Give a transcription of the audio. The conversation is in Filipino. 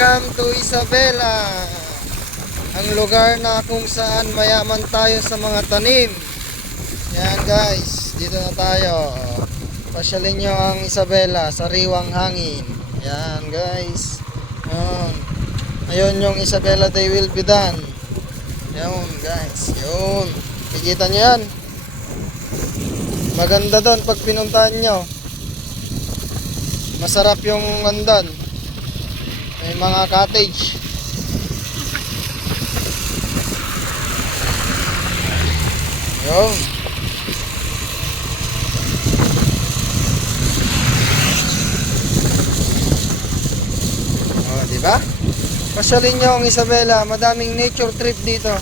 Welcome to Isabela, ang lugar na kung saan mayaman tayo sa mga tanim. Yan guys, dito na tayo. Pasyalin nyo ang Isabela, sariwang hangin. Yan guys. Ayun yung Isabela Day will be done. Yun guys, yun. Kikita nyo yan. Maganda doon pag pinuntahan nyo. Masarap yung landan. May mga cottage. Yun. Oh, di ba? Pasyalin nyo ang Isabela, madaming nature trip dito.